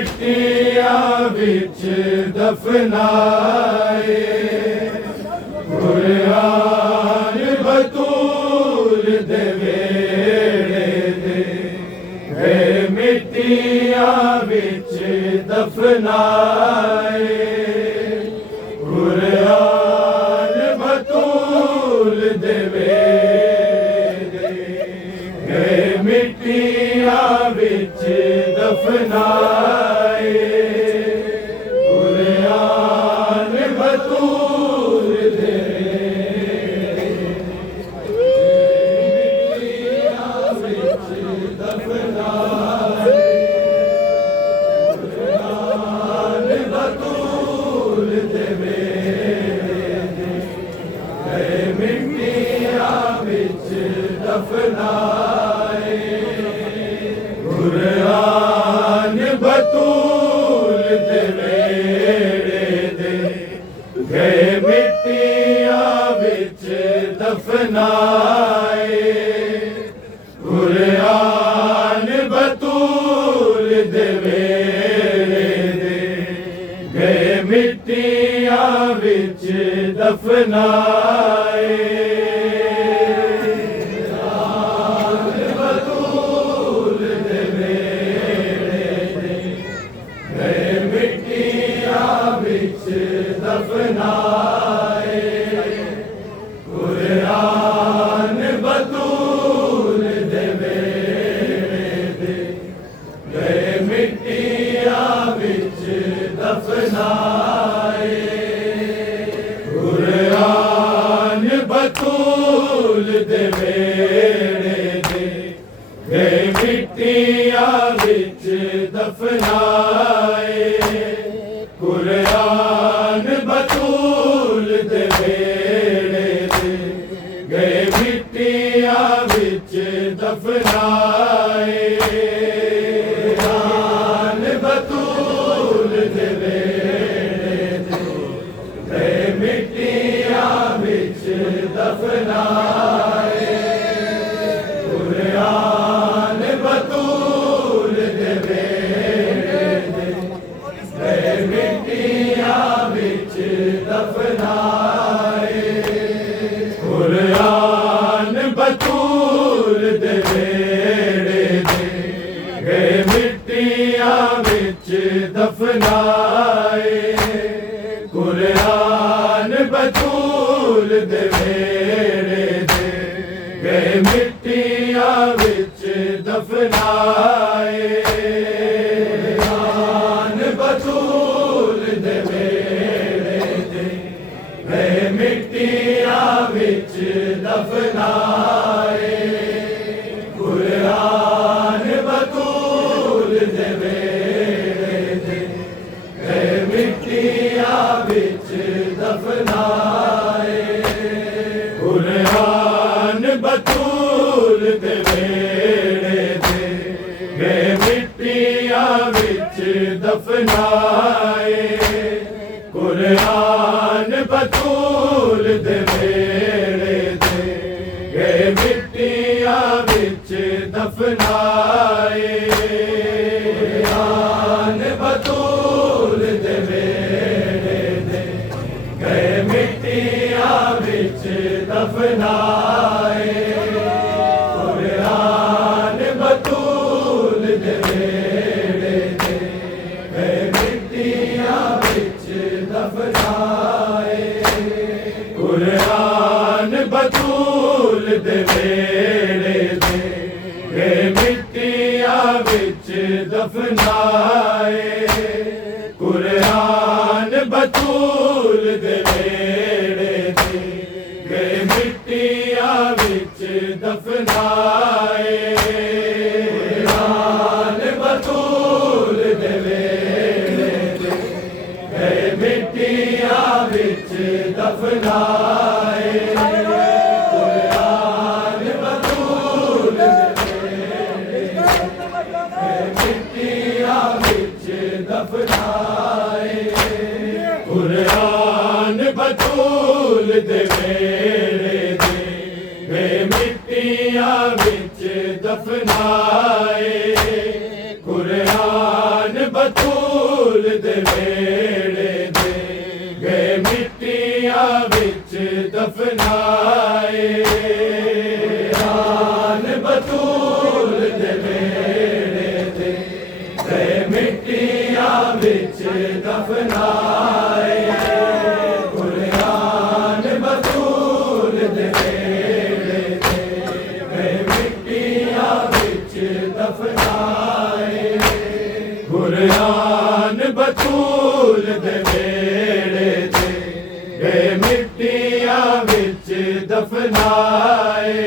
मिट्टियां विच दफनाए कुरान बतूल दे वेड़े दे मिट्टियां विच दफनाए कुरान बतूल दे वेड़े दे मिट्टियां विच दफनाए कुरान बतूल दे मिट्टियां विच दफनाए कुरान बतूल दे मिट्टियां विच दफनाए कुरान बतूल दे वेड़े दे गए मिट्टियां विच दफनाए कुरान बतूल दे वेड़े दे गए मिट्टियां विच दफनाए दफनाए कुरान बतूल दे वेड़े दे गए मिट्टियां विच दफनाए कुरान बतूल दे वेड़े दे गए मिट्टियां विच दफनाए कुरान बतूल दे वेड़े दे गए मिट्टियां विच दफनाए कुरान बतूल दे वेड़े दे गए मिट्टियां विच दफनाए कुरान बतूल दे वेड़े दे गए मिट्टियां विच दफनाए कुरान बतूल दे वेड़े दे गए मिट्टियां विच दफनाए कुरान बतूल दे वेड़े दे गए मिट्टियां विच दफनाए कुरान बतूल दे वेड़े दे गए मिट्टियां विच दफनाए कुरान बतूल दे वेड़े दे गए मिट्टियां विच दफनाए कुरान बतूल दे वेड़े दे गए मिट्टियां विच दफनाए कुरान बतूल दे वेड़े दे गए मिट्टियां विच दफनाए कुरान बतूल दे वेड़े दे गए मिट्टियां विच दफनाए कुरान बतूल दे वेड़े दे गए मिट्टियां विच दफनाए कुरान बतूल दे वेड़े दे गए मिट्टियां विच दफनाए कुरान बतूल दे वेड़े दे गए मिट्टियां विच दफनाए कुरान बतूल दे वेड़े दे गए मिट्टियां विच दफनाए कुरान बतूल दे वेड़े दे मिट्टियां विच दफनाए कुरान बतूल दे वेड़े दे गए मिट्टियां विच दफनाए कुरान बतूल बतूल दे वेड़े दे गए मिट्टियां विच दफनाए कुरान बतूल दे वेड़े दे गए मिट्टियां विच दफनाए कुरान बतूल दे वेड़े दे गए मिट्टियां विच दफनाए कुरान बतूल दे वेड़े दे गए मिट्टियां विच दफनाए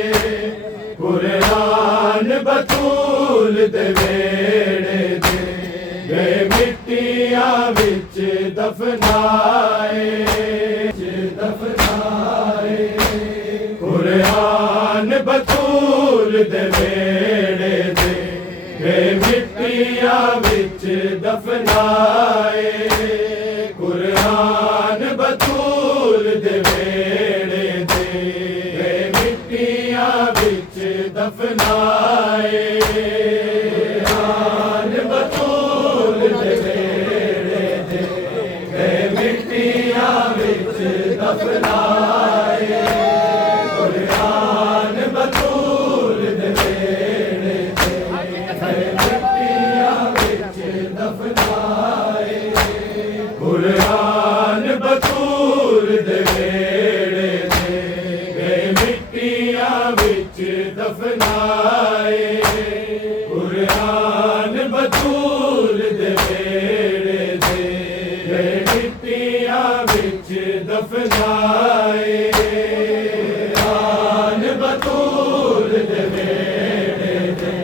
कुरान बतूल दे वेड़े दे गए मिट्टियां विच दफनाए कुरान बतूल दे वेड़े दे गए मिट्टियां विच दफनाए कुरान बतूल दे वेड़े दे गए मिट्टियां विच दफनाए कुरान बतूल दे वेड़े दे गए मिट्टियां विच दफनाए कुरान बतूल दे वेड़े दे गए मिट्टियां विच दफनाए कुरान बतूल दे वेड़े दे गए मिट्टियां विच दफनाए कुरान बतूल दे वेड़े दे गए मिट्टियां विच दफनाए कुरान बतूल दे वेड़े दे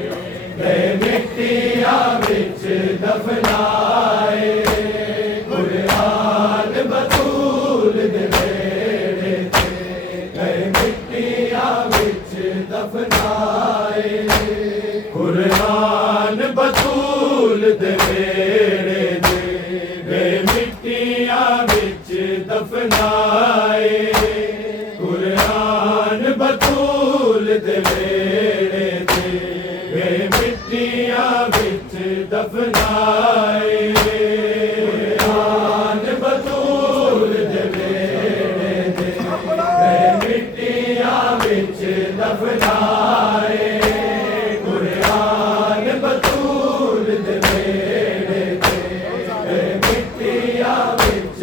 गए मिट्टियां विच दफनाए कुरान बतूल दे वेड़े दे गए मिट्टियां विच दफनाए कुरान बतूल दे वेड़े दे गए मिट्टियां विच दफनाए कुरान बतूल दे वेड़े दे गए मिट्टियां विच दफनाए कुरान बतूल दे वेड़े दे गए मिट्टियां विच दफनाए कुरान बतूल दे वेड़े दे गए मिट्टियां विच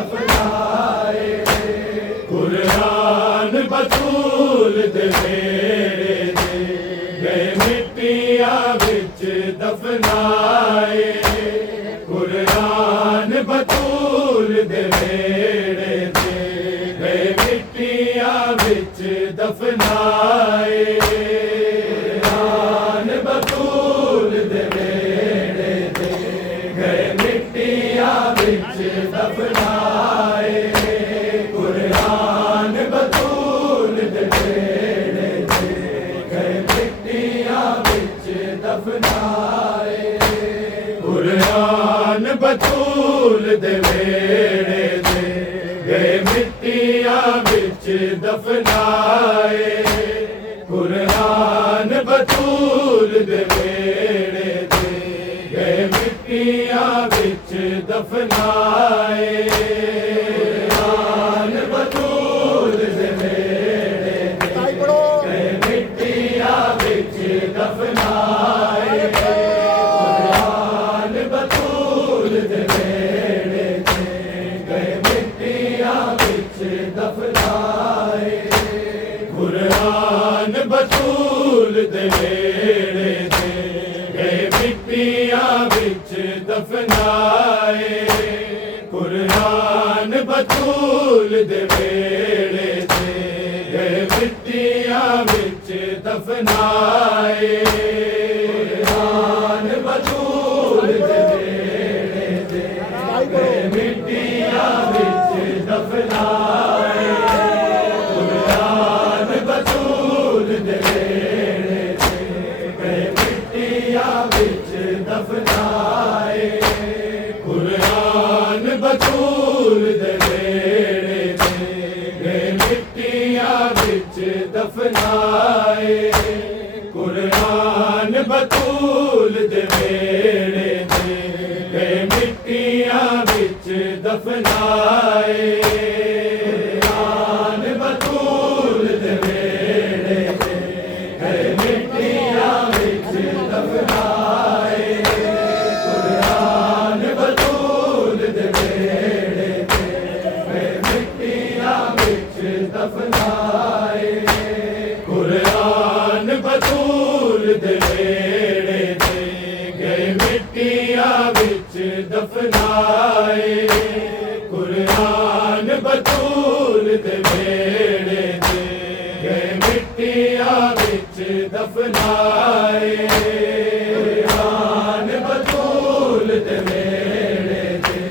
दफनाए कुरान बतूल दे वेड़े दे गए मिट्टियां विच दफनाए कुरान बतूल दे वेड़े दे गए मिट्टियां विच दफनाए कुरान बतूल दे वेड़े दे गए मिट्टियां विच दफनाए कुरान बतूल दे वेड़े दे गए मिट्टियां विच दफनाए कुरान बतूल दे वेड़े दे गए मिट्टियां विच दफनाए कुरान बतूल दे वेड़े दे गए मिट्टियां विच दफनाए कुरान बतूल दे वेड़े दे गए मिट्टियां विच दफनाए कुरान बतूल दे वेड़े दे गए मिट्टियां विच दफनाए कुरान बतूल दे वेड़े दे गए मिट्टियां विच दफनाए कुरान बतूल दे वेड़े दे गए मिट्टियां विच दफनाए कुरान बतूल दे वेड़े दे गए मिट्टियां विच दफनाए कुरान बतूल दे वेड़े दे गए मिट्टियां विच दफनाए कुरान बतूल दे वेड़े दे गए मिट्टियां विच दफनाए कुरान बतूल दे वेड़े दे गए मिट्टियां विच दफनाए कुरान बतूल दे वेड़े ते गए मिट्टियां विच दफनाए कुरान बतूल दे वेड़े ते गए मिट्टियां विच दफनाए कुरान बतूल दे वेड़े ते गए मिट्टियां विच दफनाए कुरान बतूल दे वेड़े ते गए मिट्टियां विच दफनाए कुरान बतूल दे वेड़े ते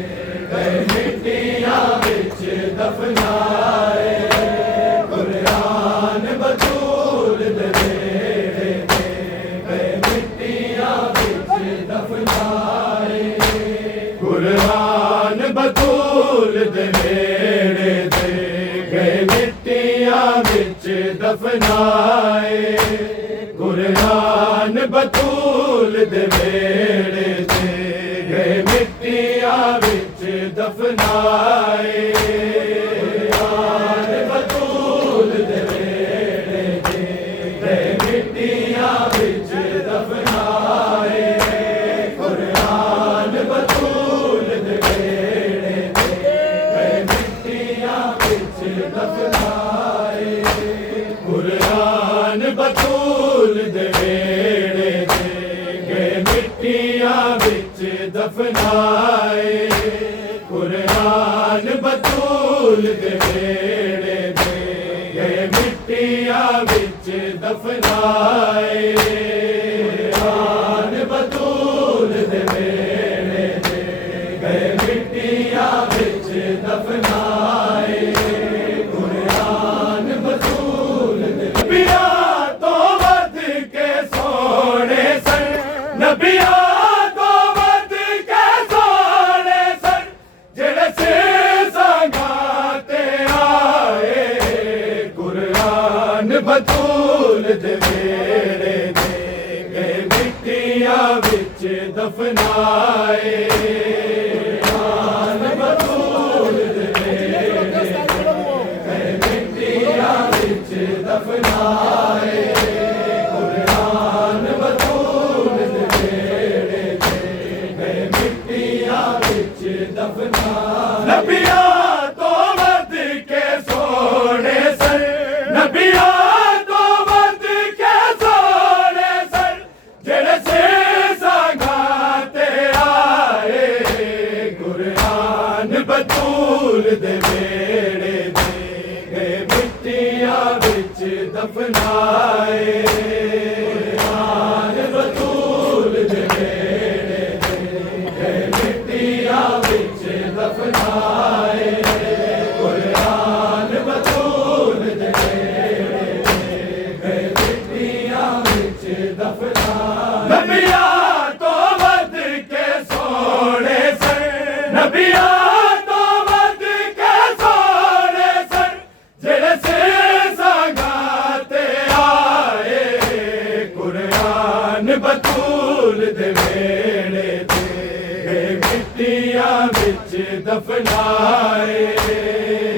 गए मिट्टियां विच दफनाए कुरान बतूल दे वेड़े ते गए मिट्टियां विच दफनाए कुरान बतूल दे वेड़े ते गए मिट्टियां विच दफनाए कुरान बतूल दे वेड़े ते गए मिट्टियां विच दफनाए कुरान बतूल दे वेड़े ते गए मिट्टियां विच दफनाए कुरान बतूल दे वेड़े ते गए मिट्टियां विच दफनाए कुरान बतूल दे वेड़े ते गए मिट्टियां विच दफनाए कुरान बतूल दे वेड़े ते गए मिट्टियां विच दफनाए कुरान बतूल दे वेड़े ते गए मिट्टियां विच दफनाए कुरान बतूल दे नबियां तो वध के सोने सन नबियां तो वध के सोने सन जेड़े से संगाते आए कुरान बतूल दे वेड़े ते गए मिट्टियां विच दफनाए कुरान बतूल दे वेड़े ते गए मिट्टियां विच दफनाए कुरान बतूल दे वेड़े ते गए मिट्टियां विच दफनाए नबियां तो वध के सोने सन नबियां तो वध के सोने सन जेड़े से संगाते आए कुरान बतूल दे वेड़े ते गए मिट्टियां विच दफनाए कुरान बतूल दे वेड़े ते गए मिट्टियां विच दफनाए कुरान बतूल दे वेड़े ते गए मिट्टियां विच दफनाए नबियां तो वध के सोने सन नबियां तो वध के सोने सन जेड़े से संगाते आए कुरान बतूल दे वेड़े ते गए मिट्टियां विच दफनाए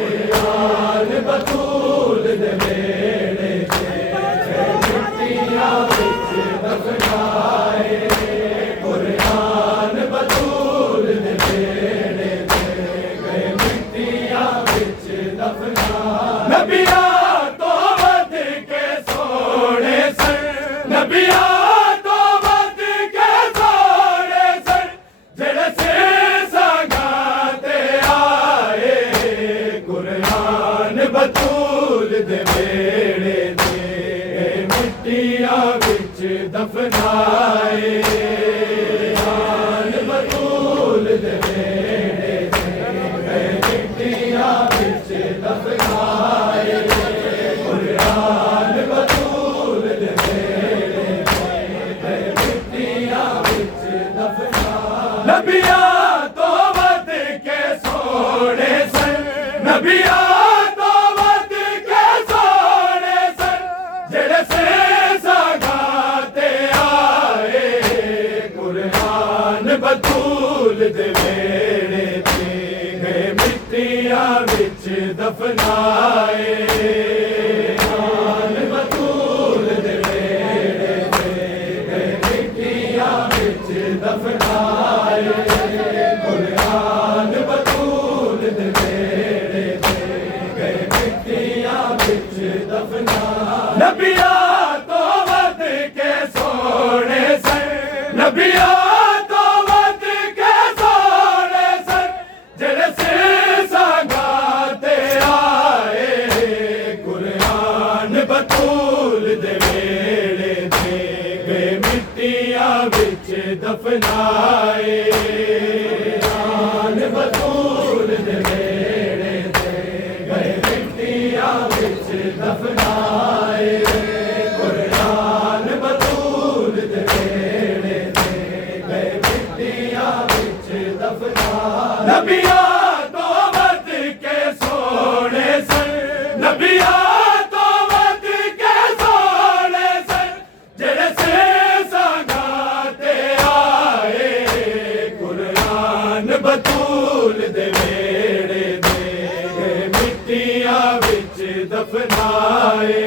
कुरान बतूल दे वेड़े ते गए मिट्टियां विच दफनाए कुरान बतूल दे वेड़े ते गए मिट्टियां विच दफनाए नबियां तो वध के सोने सन नबियां तो वध के सोने सन जेड़े से संगाते आए कुरान बतूल दे वेड़े ते गए मिट्टियां विच दफनाए कुरान बतूल दे वेड़े ते गए मिट्टियां विच दफनाए कुरान बतूल दे वेड़े ते गए मिट्टियां विच दफनाए नबियां तो वध के सोने सन नबियां तो वध के सोने सन जेड़े से संगाते आए कुरान बतूल दे बेड़े ते गए मिट्टियां विच दफनाए बतूल दे बेड़े ते गए मिट्टियां विच दफनाए कुरान बतूल दे बेड़े ते गए मिट्टियां विच दफनाए नबिया तो वध के सोने सन नबिया तो वध के सोने सन जेड़े सिर संगाते आए कुरान बतूल दे वेड़े ते गए मिट्टियां विच दफनाए कुरान बतूल दे वेड़े ते गए मिट्टियां विच दफनाए कुरान बतूल दे वेड़े ते गए मिट्टियां विच दफनाए नबिया तो वध के सोने सन नबिया तो वध के सोने सन जेड़े सिर संगाते आए कुरान बतूल दे वेड़े ते गए मिट्टियां विच दफनाए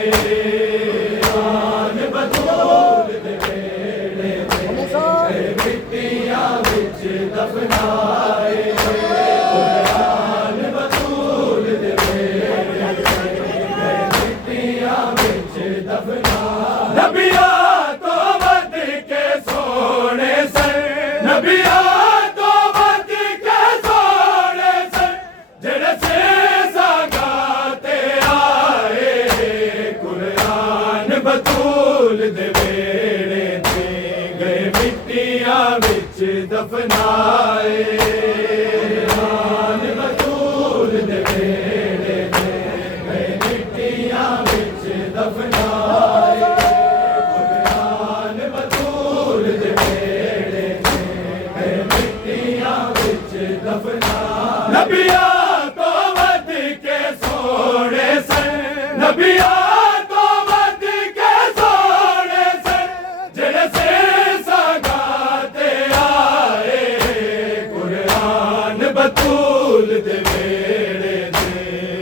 कुरान बतूल दे वेड़े ते गए मिट्टियां विच दफनाए कुरान बतूल दे वेड़े ते गए मिट्टियां विच दफनाए नबिया तो वध के सोने सन नबिया तो वध के सोने सन जेड़े सिर संगाते आए कुरान बतूल दे वेड़े ते गए मिट्टियां विच दफनाए कुरान बतूल दे वेड़े ते गए मिट्टियां विच दफनाए कुरान बतूल दे वेड़े ते गए मिट्टियां विच दफनाए नबिया तो वध के सोने सन नबिया तो वध के सोने सन जेड़े सिर संगाते आए कुरान बतूल दे वेड़े ते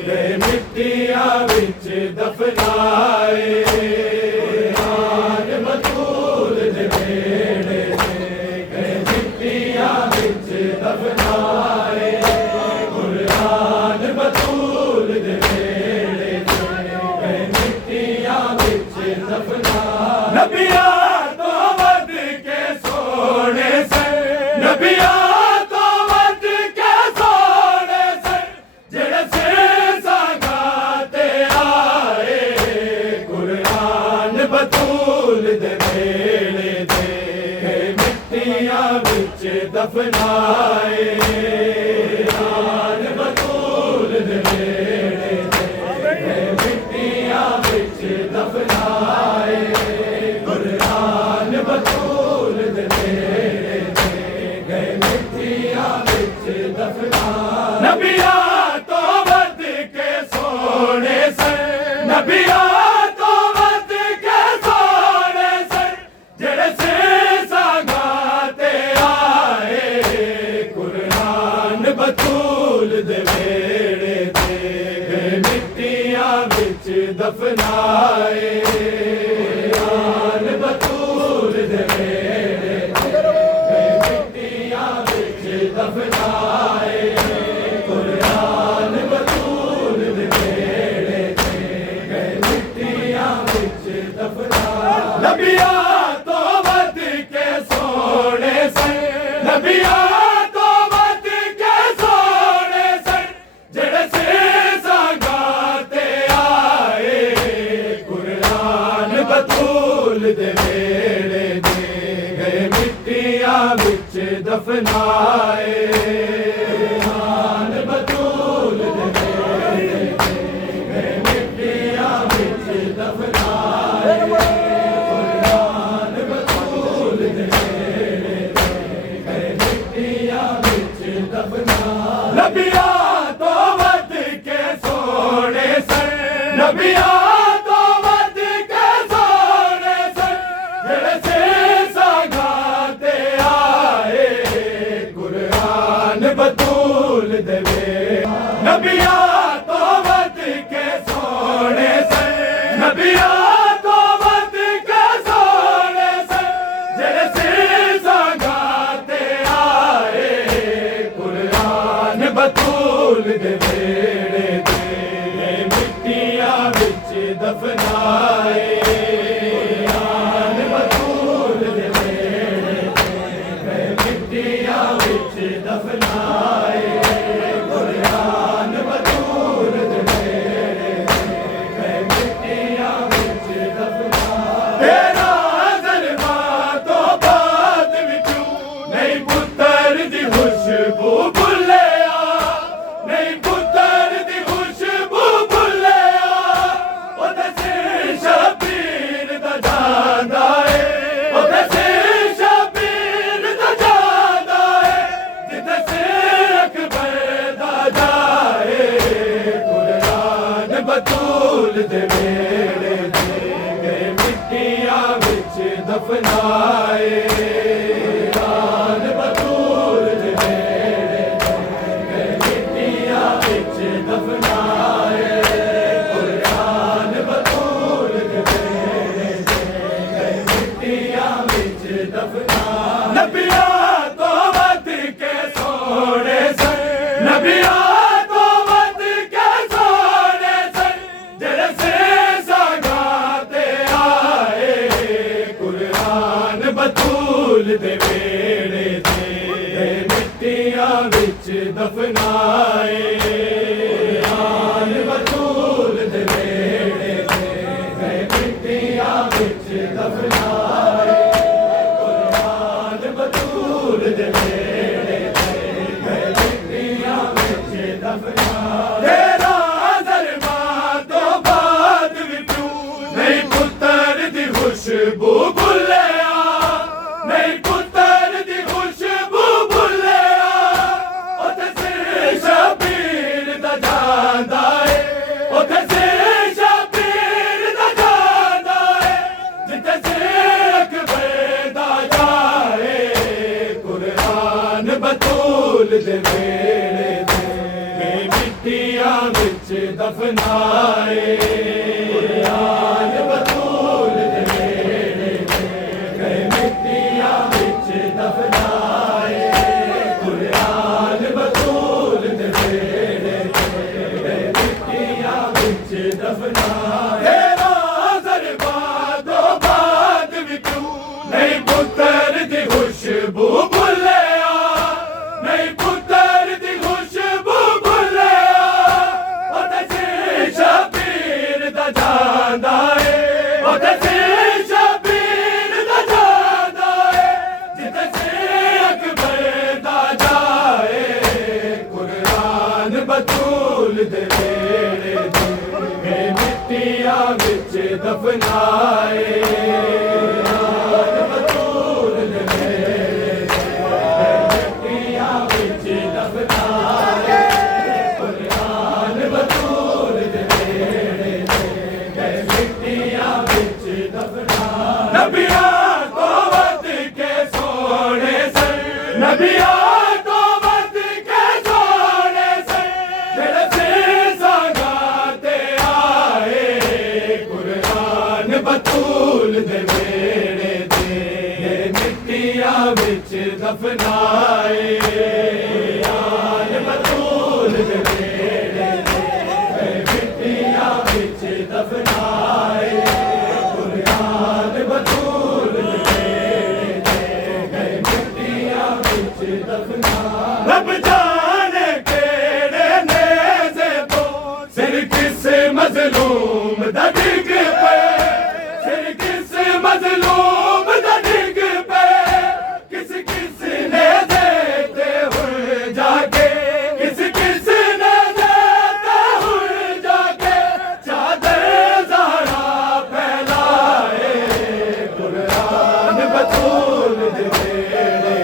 गए मिट्टियां विच दफनाए कुरान बतूल दे वेड़े ते गए मिट्टियां विच दफनाए कुरान बतूल दे वेड़े ते गए मिट्टियां विच दफनाए नबिया तो वध के सोने सन नबिया तो वध के सोने सन जेड़े सिर संगाते आए कुरान बतूल दे वेड़े ते गए मिट्टियां विच दफनाए कुरान बतूल दे वेड़े ते गए मिट्टियां विच दफनाए कुरान बतूल दे वेड़े ते गए मिट्टियां विच दफनाए नबिया तो वध के सोने सन नबिया तो वध के सोने सन जेड़े सिर संगाते आए कुरान बतूल दे वेड़े ते गए मिट्टियां विच दफनाए कुरान बतूल दे वेड़े ते गए मिट्टियां विच दफनाए कुरान बतूल दे वेड़े ते गए मिट्टियां विच दफनाए नबिया तो वध के सोने सन नबिया तो वध के सोने सन जेड़े सिर संगाते आए कुरान बतूल दे वेड़े ते गए मिट्टियां विच दफनाए कुरान बतूल दे वेड़े ते गए मिट्टियां विच दफनाए कुरान बतूल दे वेड़े ते गए मिट्टियां विच दफनाए नबिया तो वध के सोने सन नबिया तो वध के सोने सन जेड़े सिर संगाते आए कुरान बतूल देवे नबिया तो वत के सोने से नबिया तो वत के सोने से जैसे गाते आए कुरान बतूल देवे मिट्टियां बिच दफनाए कुरान बतूल देवे मिट्टियां बिच दफनाए कुरान बतूल देवे मिट्टियां बिच दफनाए तेरा जलवा तो बाद विचू नहीं पुत्तर दी खुशबू भुल्लिया नहीं पुत्तर दी खुशबू भुल्लिया ओदे सिर शबीर दा जांदा है ओदे सिर शबीर दा जांदा है जिथे सिर अकबर दा जाए कुरान बतूल दे वेड़े दे मिट्टियां विच दफनाए कुरान बतूल दे वेड़े दे मिट्टियां विच दफनाए कुरान बतूल दे वेड़े दे मिट्टियां विच दफनाए नबिया तो वत के सोने से नबिया तो वत के सोने से जैसे गाते आए कुरान बतूल दे वेड़े दे मिट्टियां विच दफनाए कुरान बतूल दे वेड़े दे मिट्टियां विच दफनाए कुरान बतूल दे वेड़े दे मिट्टियां विच दफनाए तेरा जलवा तो बाद विचू नहीं पुत्तर दी खुशबू भुल्लिया नहीं पुत्तर दी खुशबू भुल्लिया ओथे सिर शबीर दा जांदा है ओथे सिर शबीर दा जांदा है जिथे सिर अकबर दा जाए कुरान बतूल दे वेड़े दे मिट्टियां विच दफनाए कुरान बतूल दे वेड़े दे मिट्टियां विच दफनाए कुरान बतूल दे वेड़े दे मिट्टियां विच दफनाए तेरा जलवा तो बाद विचू नहीं पुत्तर दी खुशबू भुल्लिया नहीं पुत्तर दी खुशबू भुल्लिया ओदे सिर शबीर दा जांदा है ओदे सिर शबीर दा जांदा है जिथे सिर अकबर दा जाए कुरान बतूल दे वेड़े दे मिट्टियां विच दफनाए कुरान बतूल दे वेड़े दे मिट्टियां विच दफनाए कुरान बतूल दे वेड़े दे मिट्टियां विच दफनाए नबिया तो वत के सोने से नबिया तो वत के सोने से जैसे गाते आए कुरान बतूल दे वेड़े दे मिट्टियां विच दफनाए कुरान बतूल दे वेड़े दे मिट्टियां विच दफनाए कुरान बतूल दे वेड़े दे मिट्टियां विच दफनाए रब जाने केड़े नेज़े तो सिर किस मज़लूम दा डिग पे सिर किस मज़लूम दा डिग पे किस किस ने देते हुए जाके किस किस ने देते हुए जाके चादर ज़हरा फैलाए कुरान बतूल दे वेड़े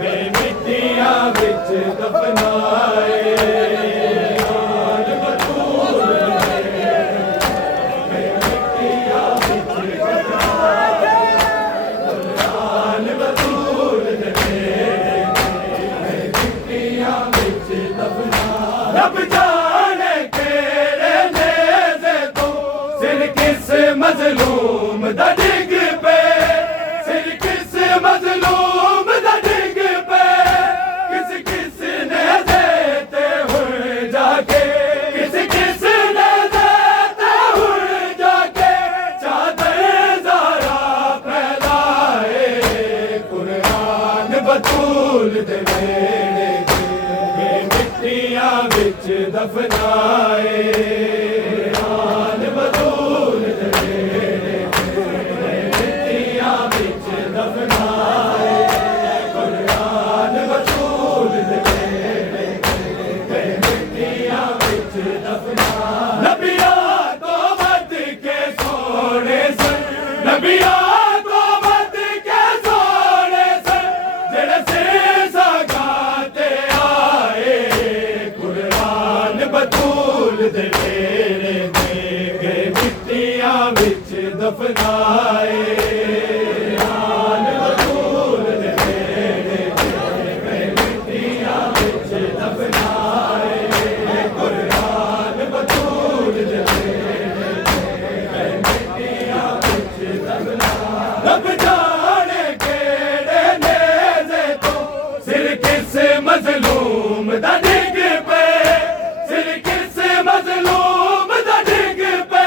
दे मिट्टियां विच दफनाए कुरान बतूल दे रब जाने केड़े नेज़े तो सिर किस मज़लूम दा डिग पे, सिर किस मज़लूम दा डिग पे, किस किस ने देते हुए जाके, किस किस ने देते हुए जाके चादर ज़ारा फैलाए कुरान बतूल दे वेड़े के मिट्टियां विच दफनाए कुरान बतूल दे वेड़े के मिट्टियां विच दफनाए कुरान बतूल दे वेड़े के मिट्टियां विच दफनाए। नबिया तो वध के सोने सन, नबिया तो वध के सोने सन, जेड़े सेसा गाते आए कुरान बतूल दे वेड़े के मिट्टियां विच दफनाए कुरान बतूल दे वेड़े के मिट्टियां विच दफनाए कुरान बतूल दे वेड़े के मिट्टियां विच दफनाए। रब जाने केड़े नेज़े तो सिर किस मज़लूम दा डिग पे, सिर किस मज़लूम दा डिग पे,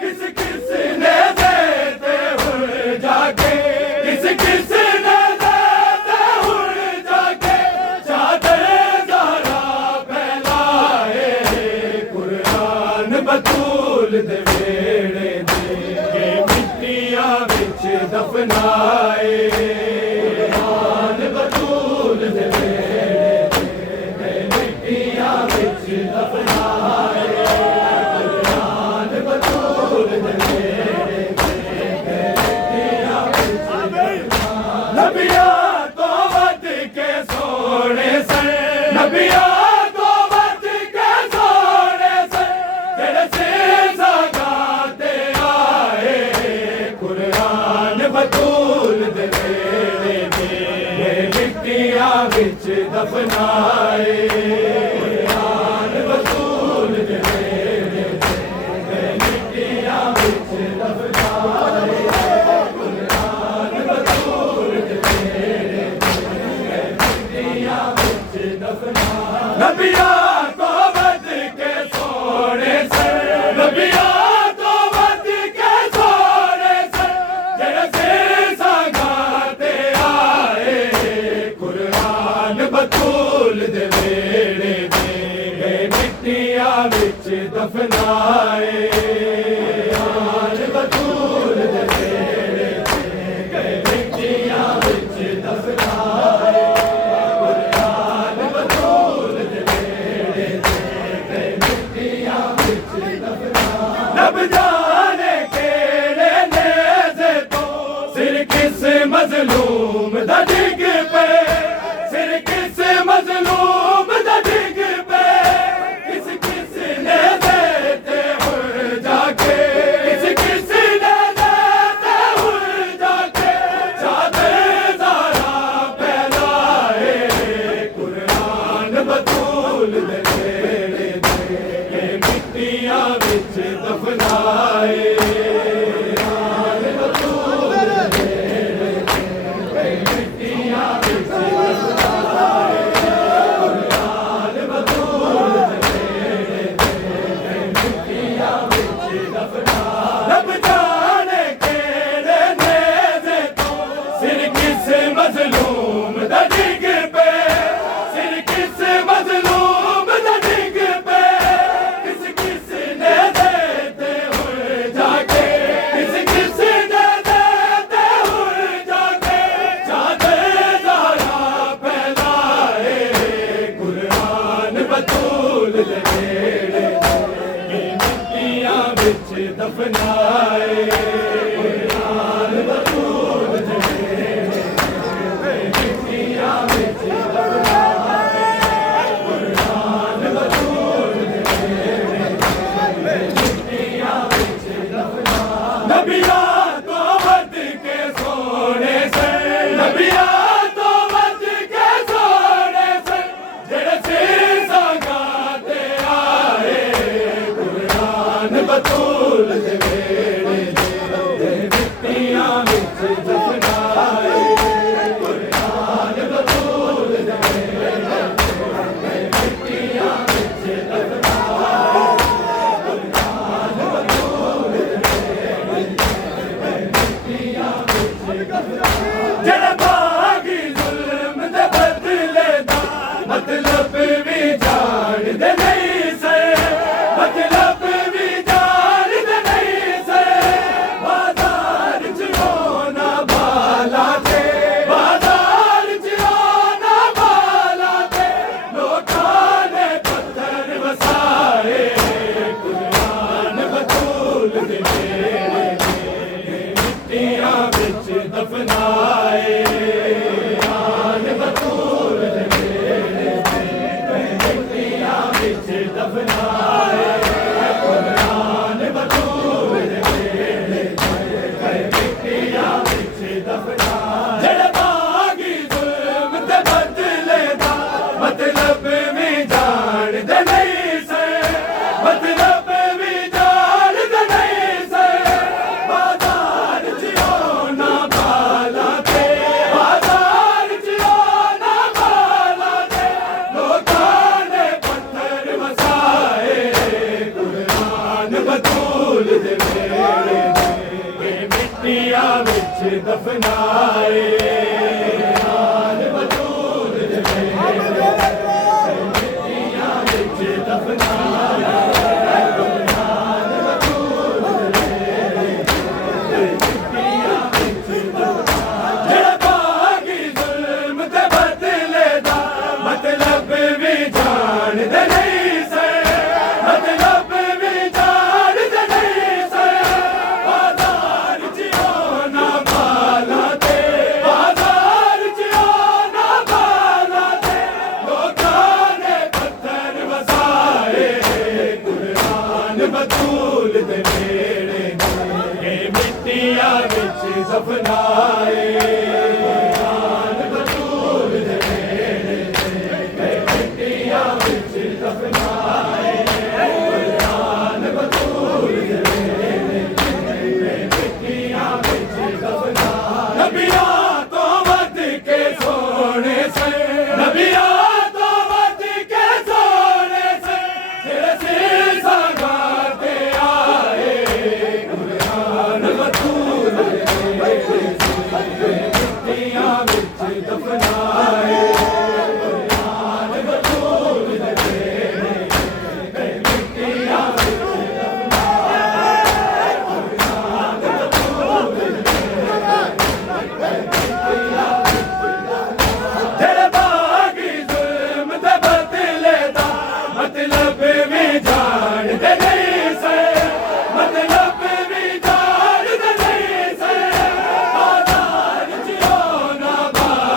किस किस ने देते हुए जाके, किस किस ने देते हुए जाके चादर ज़ारा फैलाए कुरान बतूल दे वेड़े के मिट्टियां विच दफनाए कुरान बतूल दे वेड़े के मिट्टियां विच दफनाए कुरान बतूल दे वेड़े के मिट्टियां विच दफनाए। नबिया तो वध के सोने सन, नबिया तो वध के सोने सन, जेड़े सेसा गाते आए कुरान बतूल दे वेड़े के मिट्टियां विच दफनाए कुरान बतूल दे वेड़े के मिट्टियां विच दफनाए कुरान बतूल दे वेड़े के मिट्टियां विच दफनाए। नबिया तो वध के सोने सन, नबिया तो वध के सोने सन, जेड़े सेसा गाते आए कुरान बतूल दे वेड़े के मिट्टियां विच दफनाए कुरान बतूल दे वेड़े के मिट्टियां विच दफनाए कुरान बतूल दे वेड़े के मिट्टियां विच दफनाए। रब जाने केड़े नेज़े तो सिर किस मज़लूम दा डिग पे, सिर किस मज़लूम दा डिग पे, किस किस ने देते हुए जाके, किस किस ने देते हुए जाके चादर ज़ारा फैलाए कुरान बतूल दे वेड़े के मिट्टियां विच दफनाए कुरान बतूल दे वेड़े के मिट्टियां विच दफनाए कुरान बतूल दे वेड़े के मिट्टियां विच दफनाए। रब जाने केड़े नेज़े तो सिर किस मज़लूम दा डिग पे, सिर किस मज़लूम दा डिग पे, किस किस ने देते हुए जाके, किस किस ने देते हुए जाके चादर ज़ारा फैलाए कुरान बतूल दे वेड़े के मिट्टियां विच दफनाए कुरान बतूल दे वेड़े के मिट्टियां विच दफनाए कुरान बतूल दे वेड़े के मिट्टियां विच दफनाए। नबिया तो वध के सोने सन, नबिया तो वध के सोने सन, जेड़े सेसा गा दफनाए बतूल दे नेड़े ने मिट्टियां विच दफनाए बतूल दे नेड़े ने मिट्टियां विच दफनाए बतूल दे नेड़े ने मिट्टियां विच दफनाए नबियां तो वध के सोने से नबियां दफनाए बतूल दे नेड़े मिट्टियां विच दफनाए बतूल दे नेड़े मिट्टियां विच दफनाए बागी जुल्म दे बदले दा मतलब भी जान दे नहीं से मतलब भी जान दे नहीं से बाजार च ना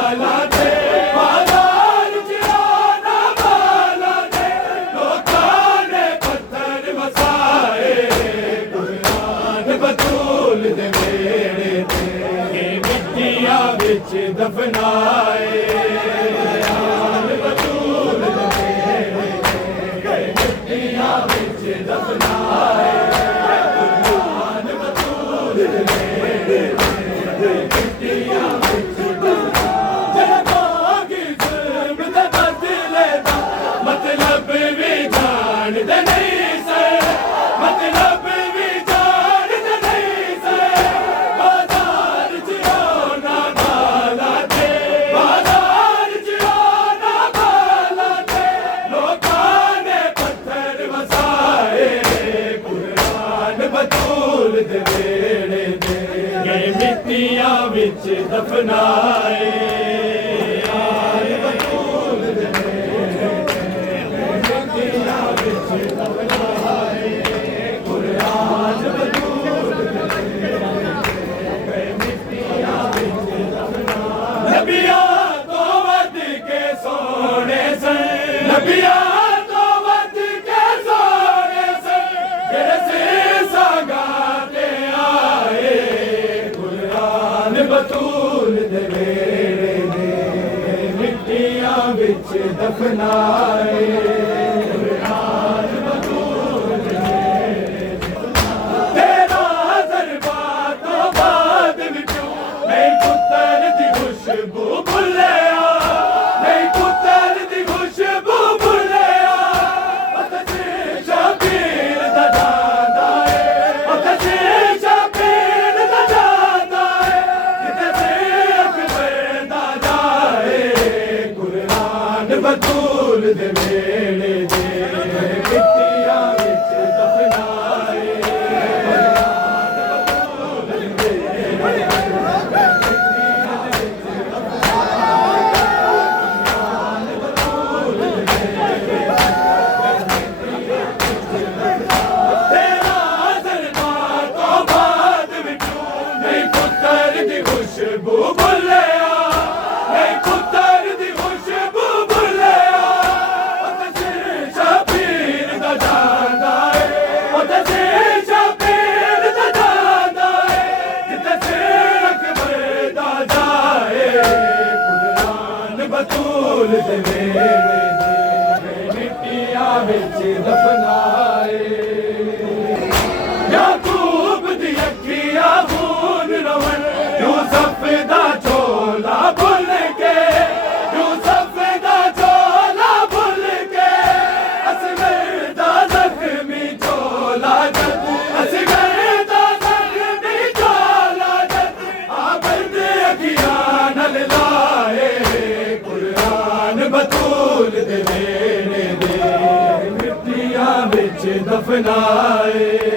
बतूल दे नेड़े ने मिट्टियां विच दफनाए बतूल दे नेड़े मिट्टियां विच दफनाए कुरान बतूल दे नेड़े मिट्टियां विच दफनाए नबियां तो वध के सोने से नबियां बतूल दे नेड़े ने मिट्टियां विच दफनाए बतूल दे नेड़े तेरा जरबा तो बाद विचों नहीं पुत्तर दी खुशबू भुल्लिया नहीं पुत्तर दी खुशबू भुल्लिया शबीर दा जांदा है शबीर दा जांदा है बतूल दे नेड़े दे मिट्टियां विच दफनाए तेरा जरबा तो बाद विचों नहीं पुत्तर दी खुशबू भुल्लिया नहीं पुत्तर दी खुशबू बतूल दे नेड़े मिट्टियां विच दफनाए याकूब दी अखियां खून रवन यूसुफ दा झोला भुल के यूसुफ दा झोला भुल के असगर दा जख्मी झोला जद असगर दा जख्मी झोला जद आबद दफनाए।